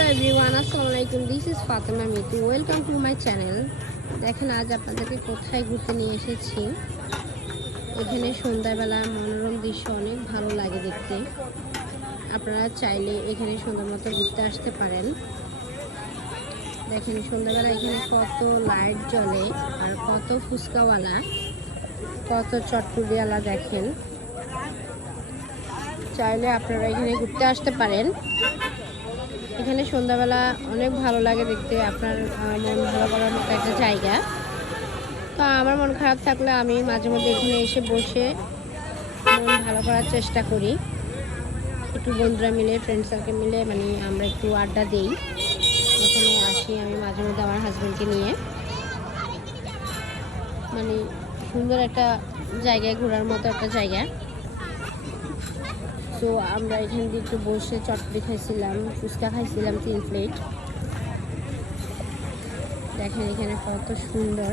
Hello everyone, আসসালামু আলাইকুম। This is Fatema Mitu. Welcome to my channel. দেখেন আজ আপনাদেরকে কোথায় ঘুরতে নিয়ে এসেছি। এখানে সন্ধ্যাবেলার মনোরম দৃশ্য অনেক ভালো লাগে দেখতে। আপনারা চাইলে এখানে সন্ধ্যার মতো ঘুরতে আসতে পারেন। দেখেন সন্ধ্যাবেলা এখানে কত লাইট জ্বলে আর কত ফুচকাওয়ালা, কত চটপুরিওয়ালা। দেখেন চাইলে আপনারা এখানে ঘুরতে আসতে পারেন। এখানে সন্ধ্যাবেলা অনেক ভালো লাগে দেখতে। আপনার মন ভালো করার মতো একটা জায়গা। তো আমার মন খারাপ থাকলে আমি মাঝে মধ্যে এখানে এসে বসে মন ভালো করার চেষ্টা করি। একটু বন্ধুরা মিলে, ফ্রেন্ড সার্কেল মিলে আমরা একটু আড্ডা দিই। এখানে আসি আমি মাঝে মধ্যে আমার হাজব্যান্ডকে নিয়ে। সুন্দর একটা জায়গায়, ঘোরার মতো একটা জায়গা। তো আমরা এখান দিয়ে একটু বসে চটপটি খাইছিলাম, ফুচকা খাইছিলাম 3 প্লেট। দেখেন এখানে কত সুন্দর।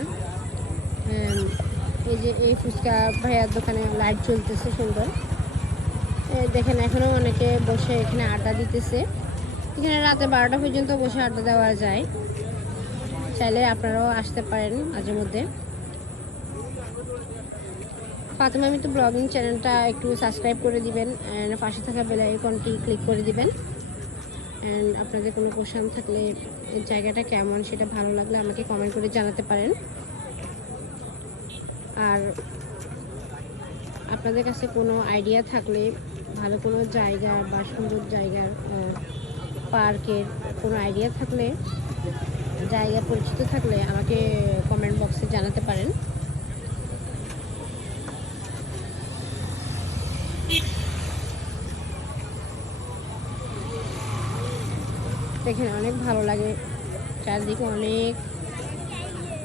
এই যে এই ফুচকা ভাইয়ার দোকানে লাইট জ্বলতেছে সুন্দর। দেখেন এখনও অনেকে বসে এখানে আড্ডা দিতেছে। এখানে রাতে 12টা পর্যন্ত বসে আড্ডা দেওয়া যায়। চাইলে আপনারাও আসতে পারেন মাঝে মধ্যে। ফাতেমা মিতু ব্লগিং চ্যানেলটা একটু সাবস্ক্রাইব করে দিবেন অ্যান্ড পাশে থাকা বেল আইকনটি ক্লিক করে দিবেন। অ্যান্ড আপনাদের কোনো কোশ্চেন থাকলে জায়গাটা কেমন সেটা ভালো লাগলে আমাকে কমেন্ট করে জানাতে পারেন। আর আপনাদের কাছে কোনো আইডিয়া থাকলে ভালো কোনো জায়গা বা সুন্দর জায়গার, পার্কের কোনো আইডিয়া থাকলে, জায়গা পরিচিত থাকলে আমাকে কমেন্ট বক্সে জানাতে পারেন। দেখেন অনেক ভালো লাগে, চারদিকে অনেক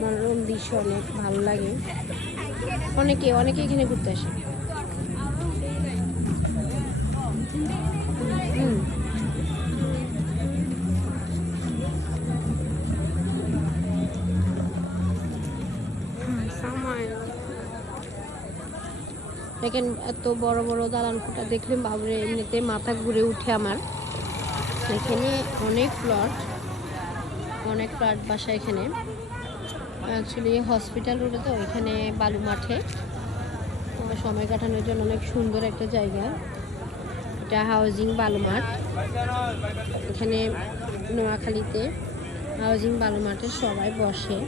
মনোরম দৃশ্য, অনেক ভালো লাগে। অনেকে এখানে ঘুরতে আসে। দেখেন এত বড় বড় দালান কোঠা দেখলে বাবরে এমনিতে মাথা ঘুরে উঠে আমার। এখানে অনেক ফ্ল্যাট বাসা। এখানে অ্যাকচুয়ালি হসপিটাল রোডে, তো এখানে বালু মাঠে সময় কাটানোর জন্য অনেক সুন্দর একটা জায়গা। এটা হাউজিং বালু মাঠ। এখানে নোয়াখালীতে হাউজিং বালু মাঠে সবাই বসে।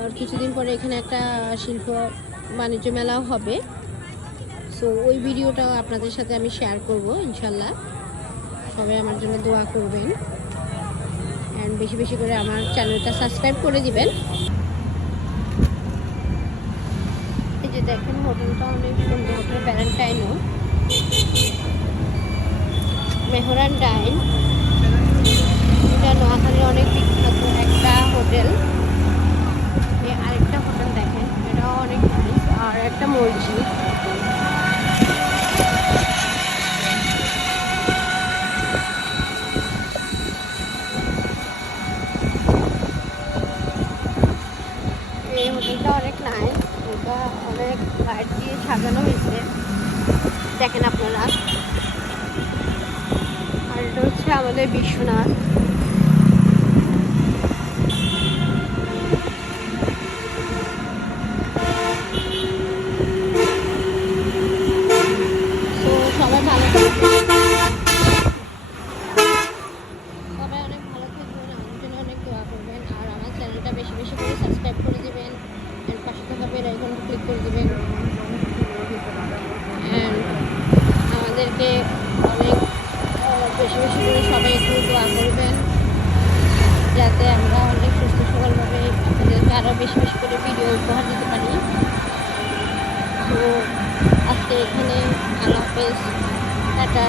আর কিছুদিন পরে এখানে একটা শিল্প বাণিজ্য মেলাও হবে। সো ওই ভিডিওটাও আপনাদের সাথে আমি শেয়ার করব ইনশাল্লাহ। সবাই আমার জন্য দোয়া করবেন অ্যান্ড বেশি বেশি করে আমার চ্যানেলটা সাবস্ক্রাইব করে দিবেন। এই যে দেখেন হোটেলটা অনেক সুন্দর। হোটেল ভ্যালেন্টাইনো, মেহরান ডাইন। এটা নোয়াখালীর অনেক বিখ্যাত একটা হোটেল। আরেকটা হোটেল দেখেন, এটাও অনেক নাইস। আর একটা মসজিদ। এই হোটেলটা অনেক নাইস। এটা অনেক লাইট দিয়ে সাজানো হয়েছে, দেখেন আপনারা। আর এটা হচ্ছে আমাদের বিশ্বনাথ। সবাই ভালো থাকবেন, সবাই অনেক ভালো থাকবেন, আমার জন্য অনেক দোয়া করবেন। আর আমার চ্যানেলটা বেশি বেশি করে সাবস্ক্রাইব করে দিবেন অ্যান্ড পাশে থাকা বেল আইকনটা ক্লিক করে দিবেন। অ্যান্ড আমাদেরকে অনেক বেশি বেশি করে সবাই একটু দোয়া করবেন যাতে আমরা অনেক সুস্থ সবলভাবে আপনাদেরকে আরও বেশি বেশি করে ভিডিও উপহার দিতে পারি। তো আজকে এখানে আল্লাহ হাফেজ, টাটা।